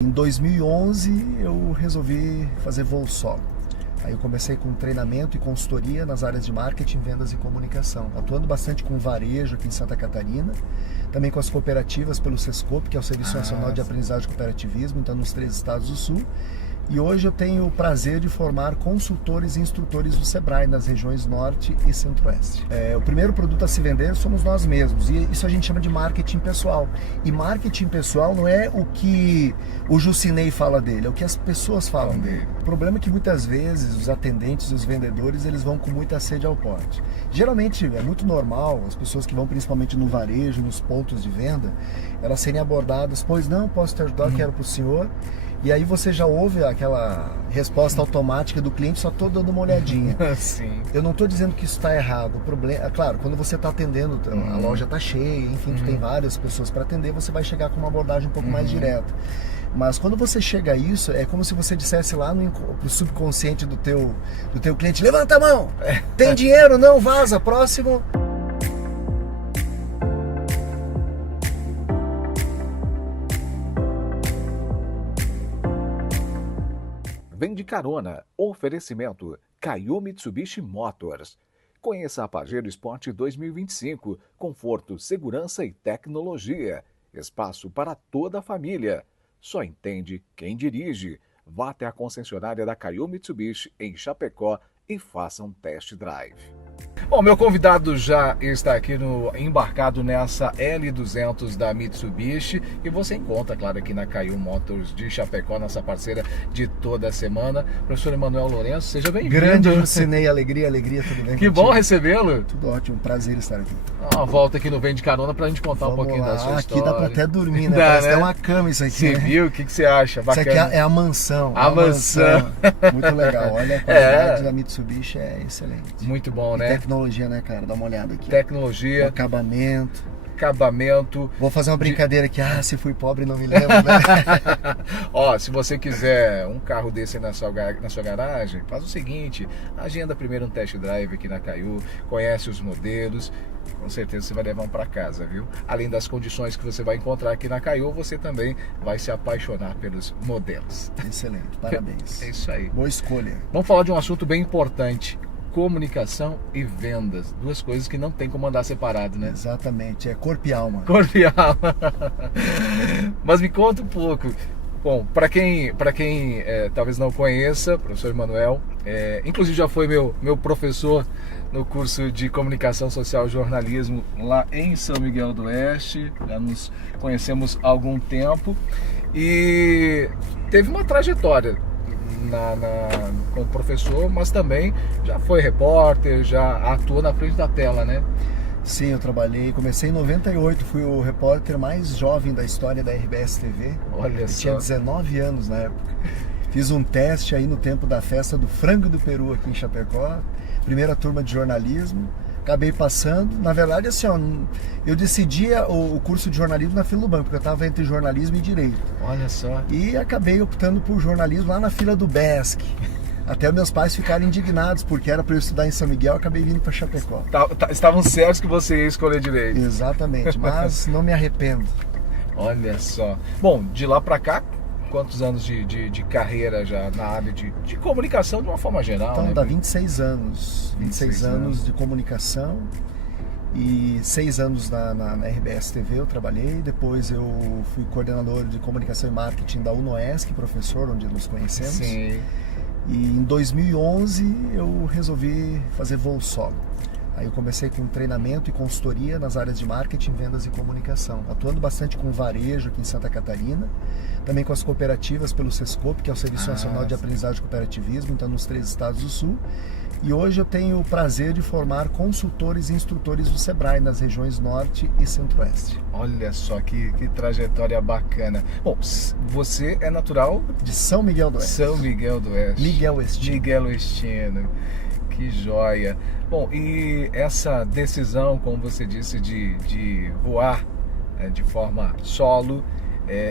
Em 2011 eu resolvi fazer voo solo. Aí eu comecei com treinamento e consultoria nas áreas de marketing, vendas e comunicação, atuando bastante com varejo aqui em Santa Catarina, também com as cooperativas pelo Sescope, que é o Serviço Nacional de Aprendizagem e Cooperativismo, então nos 3 estados do Sul. E hoje eu tenho o prazer de formar consultores e instrutores do Sebrae nas regiões Norte e Centro-Oeste. O primeiro produto a se vender somos nós mesmos, e isso a gente chama de marketing pessoal. E marketing pessoal não é o que o Jucinei fala dele, é o que as pessoas falam dele. O problema é que muitas vezes os atendentes e os vendedores eles vão com muita sede ao pote. Geralmente é muito normal as pessoas que vão principalmente no varejo, nos pontos de venda, elas serem abordadas, pois não, posso te ajudar, quero para o senhor. E aí você já ouve aquela resposta automática do cliente, só estou dando uma olhadinha. Sim. Eu não estou dizendo que isso está errado. O problema, é claro, quando você está atendendo, a loja está cheia, enfim, tu tem várias pessoas para atender, você vai chegar com uma abordagem um pouco mais direta. Mas quando você chega a isso, é como se você dissesse lá pro subconsciente do teu cliente: levanta a mão, tem dinheiro, não, vaza, próximo. Vem de carona. Oferecimento Kaiô Mitsubishi Motors. Conheça a Pajero Sport 2025. Conforto, segurança e tecnologia. Espaço para toda a família. Só entende quem dirige. Vá até a concessionária da Kaiô Mitsubishi em Chapecó e faça um test drive. Bom, meu convidado já está aqui embarcado nessa L200 da Mitsubishi, e você encontra, claro, aqui na Kaiô Motors de Chapecó, nossa parceira de toda a semana. Professor Emanuel Lourenço, seja bem-vindo. Grande Jucinei, alegria, tudo bem? Que contigo? bom recebê-lo. Tudo ótimo, prazer estar aqui. Uma volta aqui no Vem de Carona pra gente contar um pouquinho da sua história. Aqui dá pra até dormir, né? Dá, Parece né? até uma cama isso aqui, Você né? viu? O que você acha? Bacana. Isso aqui é a mansão. A mansão. Muito legal. Olha, a qualidade da Mitsubishi é excelente. Muito bom, E né? tecnologia, né, cara? Dá uma olhada aqui. Tecnologia, O acabamento. Vou fazer uma brincadeira aqui. Se fui pobre não me lembro, né? Ó, se você quiser um carro desse aí na sua garagem, faz o seguinte: agenda primeiro um test drive aqui na Kaiô, conhece os modelos, com certeza você vai levar um para casa, viu? Além das condições que você vai encontrar aqui na Kaiô, você também vai se apaixonar pelos modelos. Excelente, parabéns. É isso aí. Boa escolha. Vamos falar de um assunto bem importante: comunicação e vendas. Duas coisas que não tem como andar separado, né? Exatamente, é corpo e alma. Corpo e alma. Mas me conta um pouco. Bom, para quem talvez não conheça, professor Emanuel, inclusive já foi meu professor no curso de Comunicação Social e Jornalismo lá em São Miguel do Oeste. Já nos conhecemos há algum tempo e teve uma trajetória como professor, mas também já foi repórter, já atuou na frente da tela, né? Sim, eu comecei em 98, fui o repórter mais jovem da história da RBS TV. Olha eu só. Tinha 19 anos na época. Fiz um teste aí no tempo da festa do Frango do Peru aqui em Chapecó, primeira turma de jornalismo. Acabei passando. Na verdade, assim, eu decidia o curso de jornalismo na fila do banco, porque eu estava entre jornalismo e direito. Olha só. E acabei optando por jornalismo lá na fila do BESC. Até meus pais ficaram indignados, porque era para eu estudar em São Miguel, eu acabei vindo para Chapecó. Estavam certos que você ia escolher direito. Exatamente, mas não me arrependo. Olha só. Bom, de lá para cá, quantos anos de carreira já na área de comunicação de uma forma geral? Então, né? dá 26 anos. 26 anos de comunicação e 6 anos na RBS TV eu trabalhei. Depois eu fui coordenador de comunicação e marketing da UNOESC, professor, onde nos conhecemos. Sim. E em 2011 eu resolvi fazer voo solo. Aí eu comecei com treinamento e consultoria nas áreas de marketing, vendas e comunicação, atuando bastante com varejo aqui em Santa Catarina, também com as cooperativas pelo Sescope, que é o Serviço Nacional de Aprendizagem e Cooperativismo, então nos 3 estados do Sul. E hoje eu tenho o prazer de formar consultores e instrutores do Sebrae nas regiões Norte e Centro-Oeste. Olha só que trajetória bacana. Bom, você é natural de São Miguel do Oeste. São Miguel do Oeste. Miguel Oestino. Miguel Oestino. Que joia. Bom, e essa decisão, como você disse, de voar de forma solo,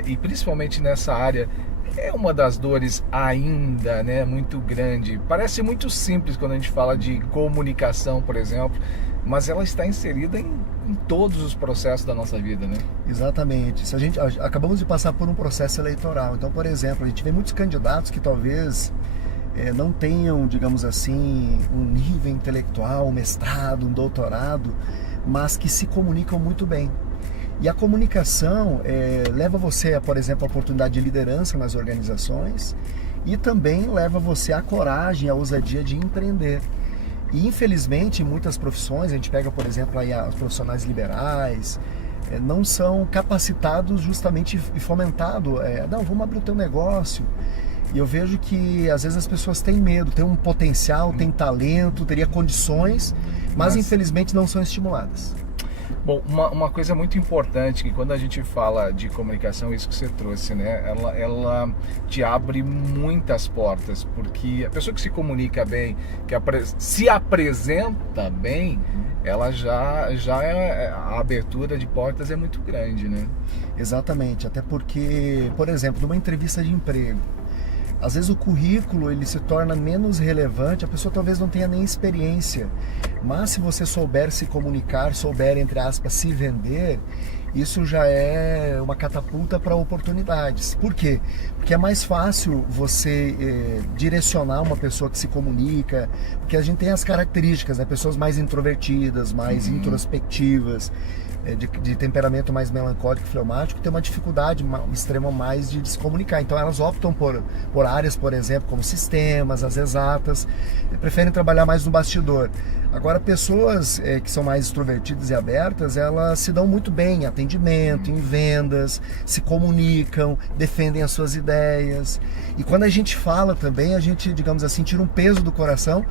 e principalmente nessa área, é uma das dores ainda, né, muito grande. Parece muito simples quando a gente fala de comunicação, por exemplo, mas ela está inserida em todos os processos da nossa vida, né? Exatamente. Se acabamos de passar por um processo eleitoral. Então, por exemplo, a gente vê muitos candidatos que talvez não tenham, digamos assim, um nível intelectual, um mestrado, um doutorado, mas que se comunicam muito bem. E a comunicação leva você a, por exemplo, a oportunidade de liderança nas organizações e também leva você à coragem, à ousadia de empreender. E infelizmente em muitas profissões, a gente pega por exemplo aí os profissionais liberais, não são capacitados justamente e fomentado, não, vamos abrir o teu negócio. E eu vejo que às vezes as pessoas têm medo, têm um potencial, têm talento, teria condições, mas infelizmente não são estimuladas. Bom, uma coisa muito importante que quando a gente fala de comunicação, isso que você trouxe, né? Ela te abre muitas portas, porque a pessoa que se comunica bem, que se apresenta bem, ela já a abertura de portas é muito grande, né? Exatamente, até porque, por exemplo, numa entrevista de emprego, às vezes o currículo ele se torna menos relevante, a pessoa talvez não tenha nem experiência, mas se você souber se comunicar, souber, entre aspas, se vender, isso já é uma catapulta para oportunidades. Por quê? Porque é mais fácil você direcionar uma pessoa que se comunica, porque a gente tem as características, né? Pessoas mais introvertidas, mais introspectivas, de temperamento mais melancólico e fleumático, tem uma dificuldade extrema mais de se comunicar. Então elas optam por áreas, por exemplo, como sistemas, as exatas, preferem trabalhar mais no bastidor. Agora, pessoas que são mais extrovertidas e abertas, elas se dão muito bem em atendimento, em vendas, se comunicam, defendem as suas ideias. E quando a gente fala também, a gente, digamos assim, tira um peso do coração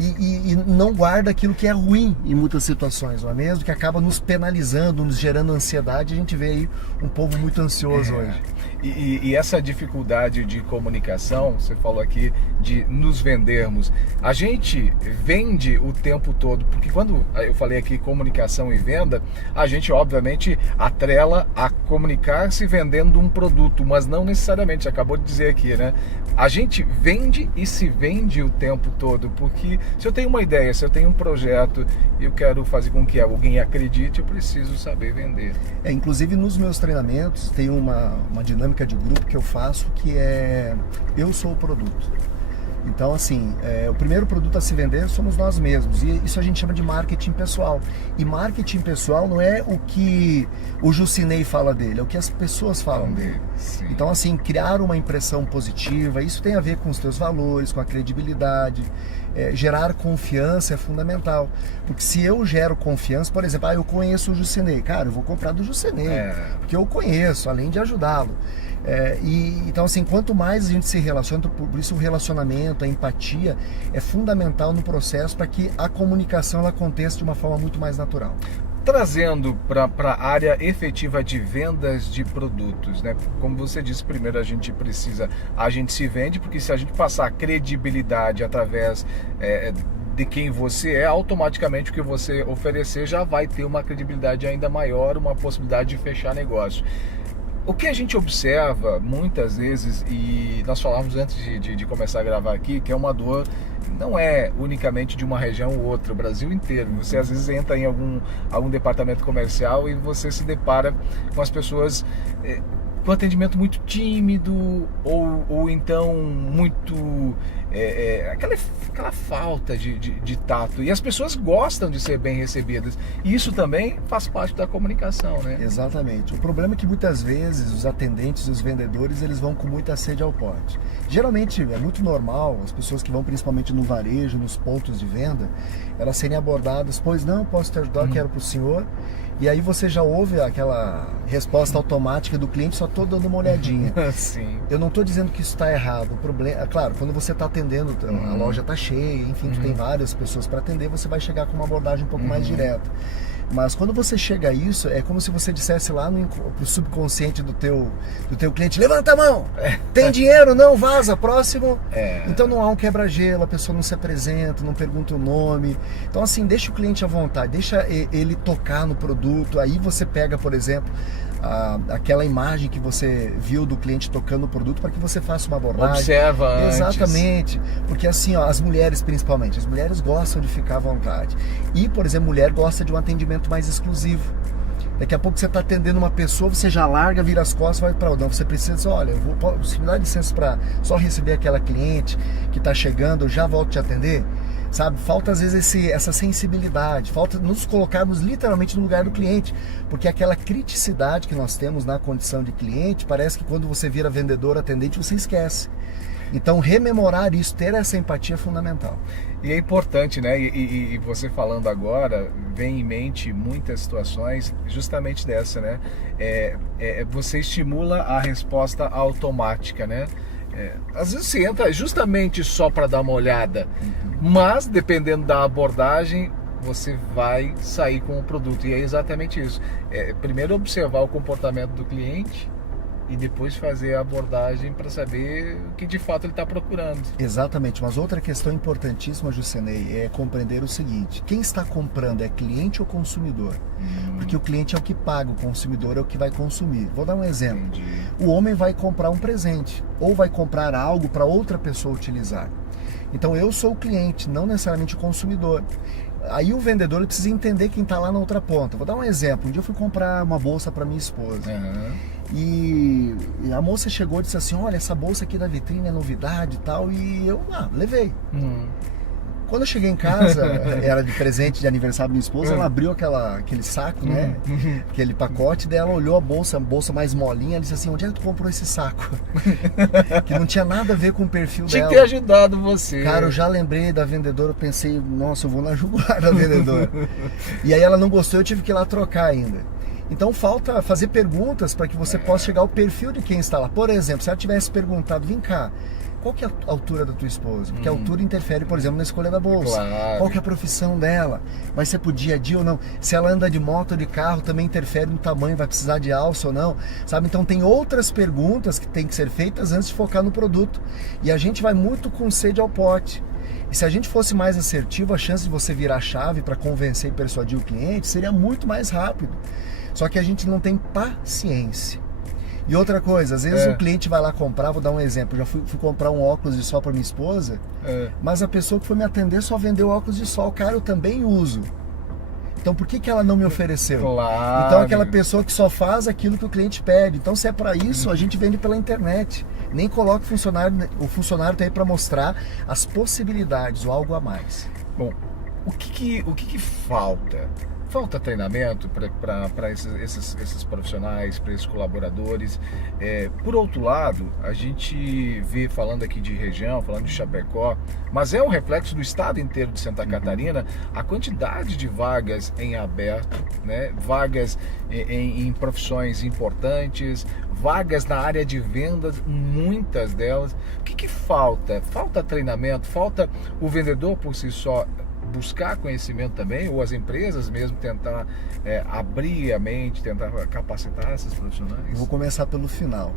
e não guarda aquilo que é ruim em muitas situações, não é mesmo? Que acaba nos penalizando, nos gerando ansiedade. A gente vê aí um povo muito ansioso hoje. E essa dificuldade de comunicação, você falou aqui de nos vendermos. A gente vende o tempo todo, porque quando eu falei aqui comunicação e venda, a gente obviamente atrela a comunicar-se vendendo um produto, mas não necessariamente, você acabou de dizer aqui, né? A gente vende e se vende o tempo todo, porque se eu tenho uma ideia, se eu tenho um projeto e eu quero fazer com que alguém acredite, eu preciso saber vender. Inclusive nos meus treinamentos tem uma dinâmica de grupo que eu faço que é eu sou o produto. Então assim, o primeiro produto a se vender somos nós mesmos, e isso a gente chama de marketing pessoal. E marketing pessoal não é o que o Jucinei fala dele, é o que as pessoas falam dele. Sim. Então assim, criar uma impressão positiva, isso tem a ver com os teus valores, com a credibilidade. Gerar confiança é fundamental, porque se eu gero confiança, por exemplo, eu conheço o Jucinei, cara, eu vou comprar do Jucinei, porque eu conheço, além de ajudá-lo. Então assim, quanto mais a gente se relaciona, por isso o relacionamento, a empatia é fundamental no processo para que a comunicação ela aconteça de uma forma muito mais natural. Trazendo para a área efetiva de vendas de produtos, né? Como você disse, primeiro a gente se vende, porque se a gente passar credibilidade através de quem você é, automaticamente o que você oferecer já vai ter uma credibilidade ainda maior, uma possibilidade de fechar negócio. O que a gente observa muitas vezes, e nós falávamos antes de começar a gravar aqui, que é uma dor, não é unicamente de uma região ou outra, o Brasil inteiro. Você às vezes entra em algum departamento comercial e você se depara com as pessoas com atendimento muito tímido ou então muito aquela falta de tato, e as pessoas gostam de ser bem recebidas, e isso também faz parte da comunicação, né? Exatamente. O problema é que muitas vezes os atendentes e os vendedores eles vão com muita sede ao pote. Geralmente é muito normal as pessoas que vão principalmente no varejo, nos pontos de venda, elas serem abordadas, pois não, posso te ajudar, quero para o senhor. E aí você já ouve aquela resposta automática do cliente, só estou dando uma olhadinha. Sim. Eu não estou dizendo que isso está errado. O problema, claro, quando você está atendendo, a loja está cheia, enfim, tu tem várias pessoas para atender, você vai chegar com uma abordagem um pouco mais direta. Mas quando você chega a isso, é como se você dissesse lá pro subconsciente do teu cliente: levanta a mão, tem dinheiro? Não, vaza, próximo. Então não há um quebra-gelo, a pessoa não se apresenta, não pergunta o nome. Então assim, deixa o cliente à vontade, deixa ele tocar no produto. Aí você pega, por exemplo, aquela imagem que você viu do cliente tocando o produto para que você faça uma abordagem. Observa antes. Exatamente. Porque assim, ó, as mulheres principalmente, as mulheres gostam de ficar à vontade. E, por exemplo, mulher gosta de um atendimento mais exclusivo. Daqui a pouco você está atendendo uma pessoa, você já larga, vira as costas, vai para onde? Não, você precisa dizer, olha, você me dá licença para só receber aquela cliente que está chegando, eu já volto te atender. Sabe, falta às vezes essa sensibilidade, falta nos colocarmos literalmente no lugar do cliente, porque aquela criticidade que nós temos na condição de cliente, parece que quando você vira vendedor, atendente, você esquece. Então, rememorar isso, ter essa empatia é fundamental. E é importante, né? E você falando agora, vem em mente muitas situações justamente dessa, né? Você estimula a resposta automática, né? Às vezes você entra justamente só para dar uma olhada, mas dependendo da abordagem, você vai sair com o produto. E é exatamente isso. Primeiro observar o comportamento do cliente e depois fazer a abordagem para saber o que de fato ele está procurando. Exatamente, mas outra questão importantíssima, Jucenei, é compreender o seguinte: quem está comprando é cliente ou consumidor? Porque o cliente é o que paga, o consumidor é o que vai consumir. Vou dar um exemplo. Entendi. O homem vai comprar um presente ou vai comprar algo para outra pessoa utilizar. Então eu sou o cliente, não necessariamente o consumidor. Aí o vendedor ele precisa entender quem está lá na outra ponta. Vou dar um exemplo. Um dia eu fui comprar uma bolsa para minha esposa. E a moça chegou e disse assim: olha, essa bolsa aqui da vitrine é novidade e tal. E eu levei. Quando eu cheguei em casa, era de presente de aniversário da minha esposa, ela abriu aquele saco, né? Aquele pacote dela, olhou a bolsa mais molinha, ela disse assim: onde é que tu comprou esse saco? Que não tinha nada a ver com o perfil dela. Tinha que ter ajudado você. Cara, eu já lembrei da vendedora, eu pensei, nossa, eu vou na jugular da vendedora. E aí ela não gostou, eu tive que ir lá trocar ainda. Então falta fazer perguntas para que você possa chegar ao perfil de quem está lá. Por exemplo, se ela tivesse perguntado: vem cá, qual que é a altura da tua esposa? Porque a altura interfere, por exemplo, na escolha da bolsa. Claro. Qual que é a profissão dela? Vai ser pro dia a dia ou não? Se ela anda de moto ou de carro, também interfere no tamanho, vai precisar de alça ou não? Sabe? Então tem outras perguntas que tem que ser feitas antes de focar no produto. E a gente vai muito com sede ao pote. E se a gente fosse mais assertivo, a chance de você virar a chave para convencer e persuadir o cliente seria muito mais rápido. Só que a gente não tem paciência. E outra coisa, às vezes o cliente vai lá comprar, vou dar um exemplo, eu já fui comprar um óculos de sol para minha esposa, mas a pessoa que foi me atender só vendeu óculos de sol. Cara, eu também uso. Então por que ela não me ofereceu? Claro. Então aquela pessoa que só faz aquilo que o cliente pede. Então se é para isso, a gente vende pela internet. Nem coloca o funcionário tá aí para mostrar as possibilidades ou algo a mais. Bom, o que falta? Falta treinamento para esses profissionais, para esses colaboradores. Por outro lado, a gente vê, falando aqui de região, falando de Chapecó, mas é um reflexo do estado inteiro de Santa Catarina, a quantidade de vagas em aberto, né? Vagas em profissões importantes, vagas na área de vendas, muitas delas. O que falta? Falta treinamento, falta o vendedor por si só buscar conhecimento também, ou as empresas mesmo tentar abrir a mente, tentar capacitar esses profissionais? Eu vou começar pelo final.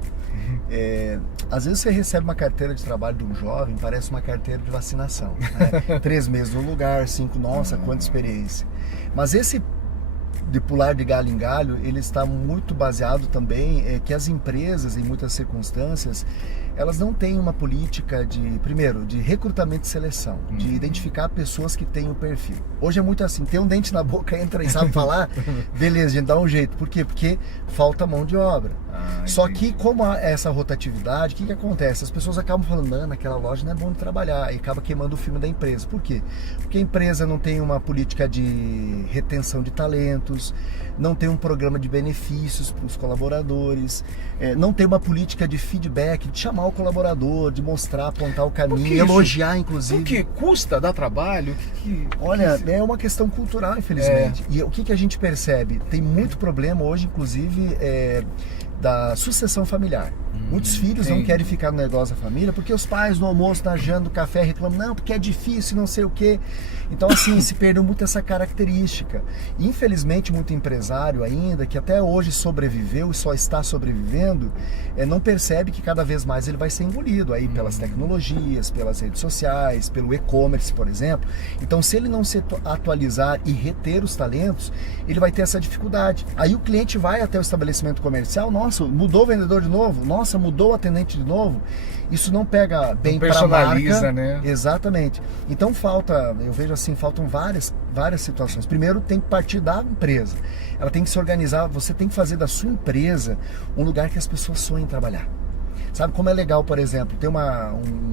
Às vezes você recebe uma carteira de trabalho de um jovem, parece uma carteira de vacinação, né? 3 meses no lugar, 5, nossa, quanta experiência. Mas esse de pular de galho em galho, ele está muito baseado também que as empresas, em muitas circunstâncias, elas não têm uma política primeiro, de recrutamento e seleção, de identificar pessoas que têm o perfil. Hoje é muito assim, tem um dente na boca, entra e sabe falar, beleza, a gente dá um jeito. Por quê? Porque falta mão de obra. Só que como há essa rotatividade, o que acontece? As pessoas acabam falando: não, naquela loja não é bom de trabalhar, e acaba queimando o filme da empresa. Por quê? Porque a empresa não tem uma política de retenção de talentos, não tem um programa de benefícios para os colaboradores, não tem uma política de feedback, de chamar o colaborador, de mostrar, apontar o caminho, elogiar inclusive. Porque custa, dá trabalho? Olha, é uma questão cultural, infelizmente. E o que a gente percebe? Tem muito problema hoje, inclusive, da sucessão familiar. Muitos filhos não querem ficar no negócio da família porque os pais no almoço, na janta, no café reclamam, não, porque é difícil, não sei o quê. Então, assim, se perdeu muito essa característica. Infelizmente, muito empresário ainda, que até hoje sobreviveu e só está sobrevivendo, não percebe que cada vez mais ele vai ser engolido aí pelas tecnologias, pelas redes sociais, pelo e-commerce, por exemplo. Então, se ele não se atualizar e reter os talentos, ele vai ter essa dificuldade. Aí o cliente vai até o estabelecimento comercial, nossa, mudou o vendedor de novo, nossa, mudou o atendente de novo. Isso não pega bem para a marca, né? Exatamente. Então eu vejo assim, faltam várias situações. Primeiro, tem que partir da empresa. Ela tem que se organizar, você tem que fazer da sua empresa um lugar que as pessoas sonhem trabalhar. Sabe como é legal, por exemplo,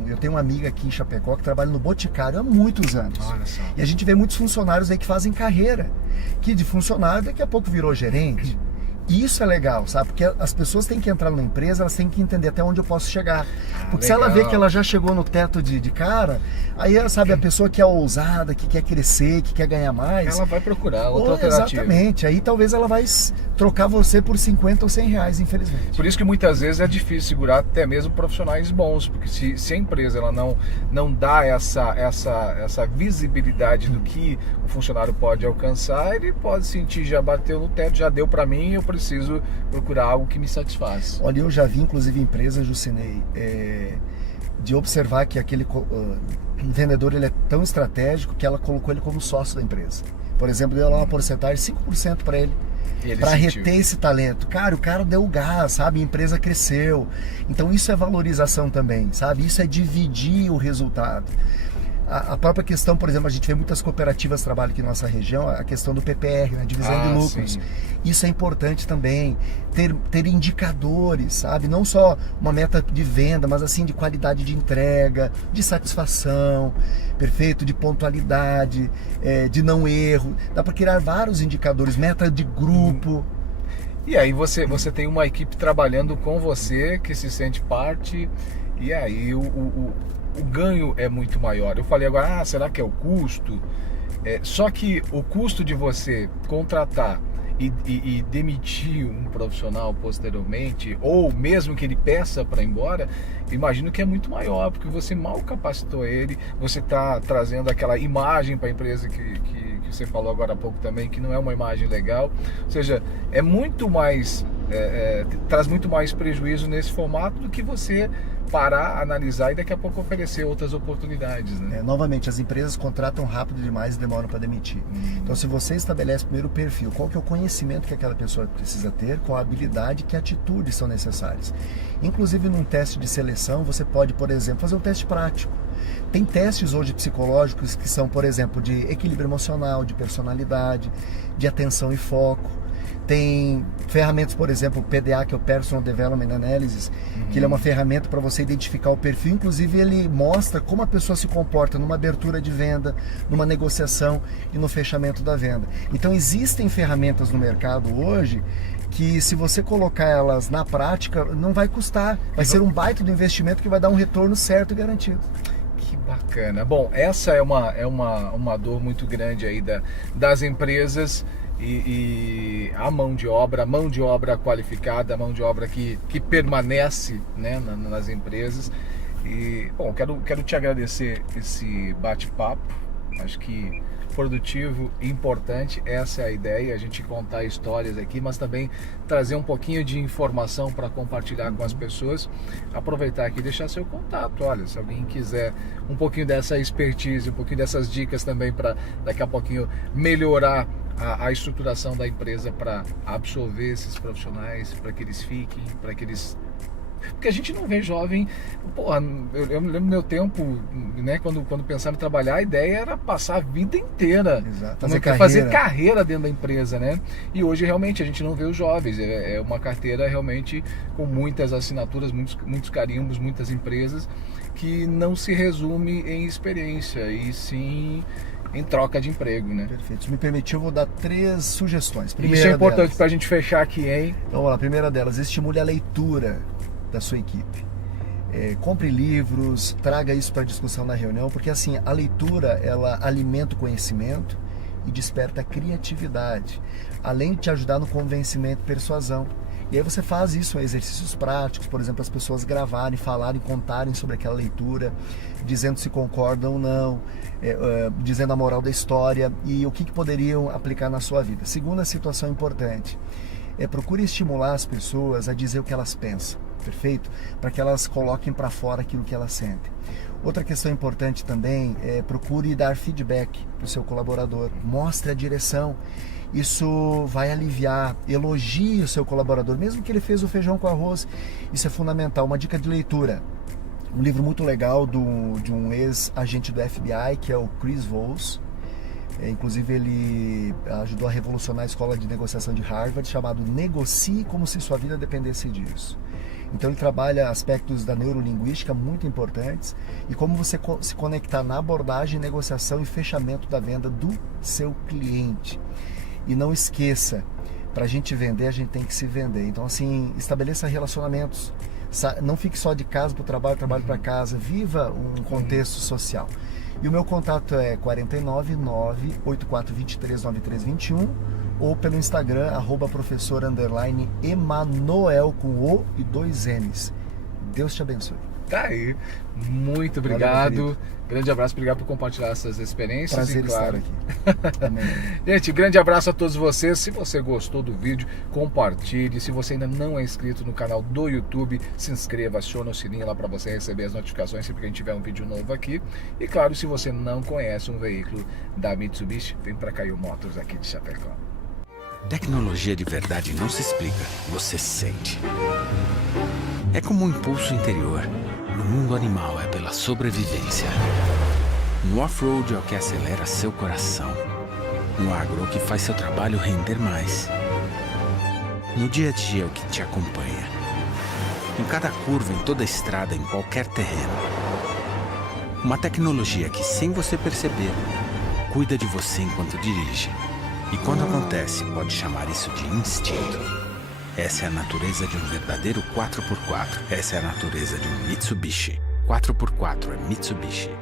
eu tenho uma amiga aqui em Chapecó que trabalha no Boticário há muitos anos. Olha só. E a gente vê muitos funcionários aí que fazem carreira, que de funcionário daqui a pouco virou gerente. E isso é legal, sabe? Porque as pessoas têm que entrar numa empresa, elas têm que entender até onde eu posso chegar. Porque se ela vê que ela já chegou no teto de cara, aí, sabe, a pessoa que é ousada, que quer crescer, que quer ganhar mais... Ela vai procurar outra alternativa. Exatamente. Aí talvez ela vai trocar você por 50 ou 100 reais, infelizmente. Por isso que muitas vezes é difícil segurar até mesmo profissionais bons, porque se a empresa ela não dá essa visibilidade do que o funcionário pode alcançar, ele pode sentir, já bateu no teto, já deu para mim, eu preciso procurar algo que me satisfaz. Olha, eu já vi inclusive empresas, Jucinei, de observar que aquele vendedor ele é tão estratégico que ela colocou ele como sócio da empresa. Por exemplo, deu lá uma porcentagem, 5% para ele. Para reter esse talento. Cara, o cara deu o gás, sabe? A empresa cresceu. Então isso é valorização também, sabe? Isso é dividir o resultado. A própria questão, por exemplo, a gente vê muitas cooperativas que trabalham aqui na nossa região, a questão do PPR, né? Divisão de lucros. Sim. Isso é importante também, ter indicadores, sabe? Não só uma meta de venda, mas assim de qualidade de entrega, de satisfação, perfeito, de pontualidade, de não erro. Dá para criar vários indicadores, meta de grupo. E aí você tem uma equipe trabalhando com você, que se sente parte, e aí o ganho é muito maior. Eu falei agora, será que é o custo? Só que o custo de você contratar e demitir um profissional posteriormente, ou mesmo que ele peça para ir embora, imagino que é muito maior, porque você mal capacitou ele, você está trazendo aquela imagem para a empresa que você falou agora há pouco também, que não é uma imagem legal, ou seja, é muito mais, traz muito mais prejuízo nesse formato do que você parar, analisar e daqui a pouco oferecer outras oportunidades, né? Novamente, as empresas contratam rápido demais e demoram para demitir. Então, se você estabelece primeiro o perfil, qual que é o conhecimento que aquela pessoa precisa ter, qual a habilidade, que atitudes são necessárias. Inclusive, num teste de seleção, você pode, por exemplo, fazer um teste prático. Tem testes hoje psicológicos que são, por exemplo, de equilíbrio emocional, de personalidade, de atenção e foco. Tem ferramentas, por exemplo, o PDA, que é o Personal Development Analysis, que ele é uma ferramenta para você identificar o perfil. Inclusive, ele mostra como a pessoa se comporta numa abertura de venda, numa negociação e no fechamento da venda. Então, existem ferramentas no mercado hoje que, se você colocar elas na prática, não vai custar. Vai ser um baita do investimento que vai dar um retorno certo e garantido. Que bacana. Bom, essa é uma dor muito grande aí das empresas. E a mão de obra qualificada, a mão de obra que permanece, né, nas empresas. E, bom, quero te agradecer esse bate-papo, acho que produtivo e importante. Essa é a ideia, a gente contar histórias aqui, mas também trazer um pouquinho de informação para compartilhar com as pessoas. Aproveitar aqui e deixar seu contato. Olha, se alguém quiser um pouquinho dessa expertise, um pouquinho dessas dicas também para daqui a pouquinho melhorar a estruturação da empresa para absorver esses profissionais, para que eles fiquem, para que eles... Porque a gente não vê jovem... Porra, eu me lembro do meu tempo, né, quando pensava em trabalhar, a ideia era passar a vida inteira. Fazer carreira dentro da empresa, né? E hoje realmente a gente não vê os jovens. É uma carteira realmente com muitas assinaturas, muitos carimbos, muitas empresas, que não se resume em experiência, e sim em troca de emprego, né? Perfeito. Se me permitir, eu vou dar 3 sugestões. Isso é importante para a gente fechar aqui, hein? Então, vamos lá. A primeira delas, estimule a leitura da sua equipe. Compre livros, traga isso para discussão na reunião, porque assim, a leitura, ela alimenta o conhecimento e desperta a criatividade, além de te ajudar no convencimento e persuasão. E aí você faz isso, exercícios práticos, por exemplo, as pessoas gravarem, falarem, contarem sobre aquela leitura, dizendo se concordam ou não, dizendo a moral da história e o que poderiam aplicar na sua vida. Segunda situação importante, procure estimular as pessoas a dizer o que elas pensam, perfeito? Para que elas coloquem para fora aquilo que elas sentem. Outra questão importante também procure dar feedback para o seu colaborador, mostre a direção. Isso vai aliviar, elogie o seu colaborador, mesmo que ele fez o feijão com arroz, isso é fundamental. Uma dica de leitura, um livro muito legal de um ex-agente do FBI, que é o Chris Voss. Inclusive ele ajudou a revolucionar a escola de negociação de Harvard, chamado Negocie como se sua vida dependesse disso. Então ele trabalha aspectos da neurolinguística muito importantes e como você se conectar na abordagem, negociação e fechamento da venda do seu cliente. E não esqueça, para a gente vender, a gente tem que se vender. Então assim, estabeleça relacionamentos. Não fique só de casa para o trabalho, trabalho para casa. Viva um contexto social. E o meu contato é 499-8423-9321 ou pelo Instagram, @professor_Emanuel com O e 2 N's. Deus te abençoe. Tá aí. Muito obrigado. Valeu, grande abraço, obrigado por compartilhar essas experiências. Prazer e, claro, estar aqui. Amém. Gente, grande abraço a todos vocês. Se você gostou do vídeo, compartilhe. Se você ainda não é inscrito no canal do YouTube, se inscreva, acione o sininho lá para você receber as notificações sempre que a gente tiver um vídeo novo aqui. E claro, se você não conhece um veículo da Mitsubishi, vem para Caio Motors aqui de Chapecó. Tecnologia de verdade não se explica, você sente. É como um impulso interior. No mundo animal é pela sobrevivência. No off-road é o que acelera seu coração. No agro é o que faz seu trabalho render mais. No dia a dia é o que te acompanha. Em cada curva, em toda estrada, em qualquer terreno. Uma tecnologia que, sem você perceber, cuida de você enquanto dirige. E quando acontece, pode chamar isso de instinto. Essa é a natureza de um verdadeiro 4x4. Essa é a natureza de um Mitsubishi. 4x4 é Mitsubishi.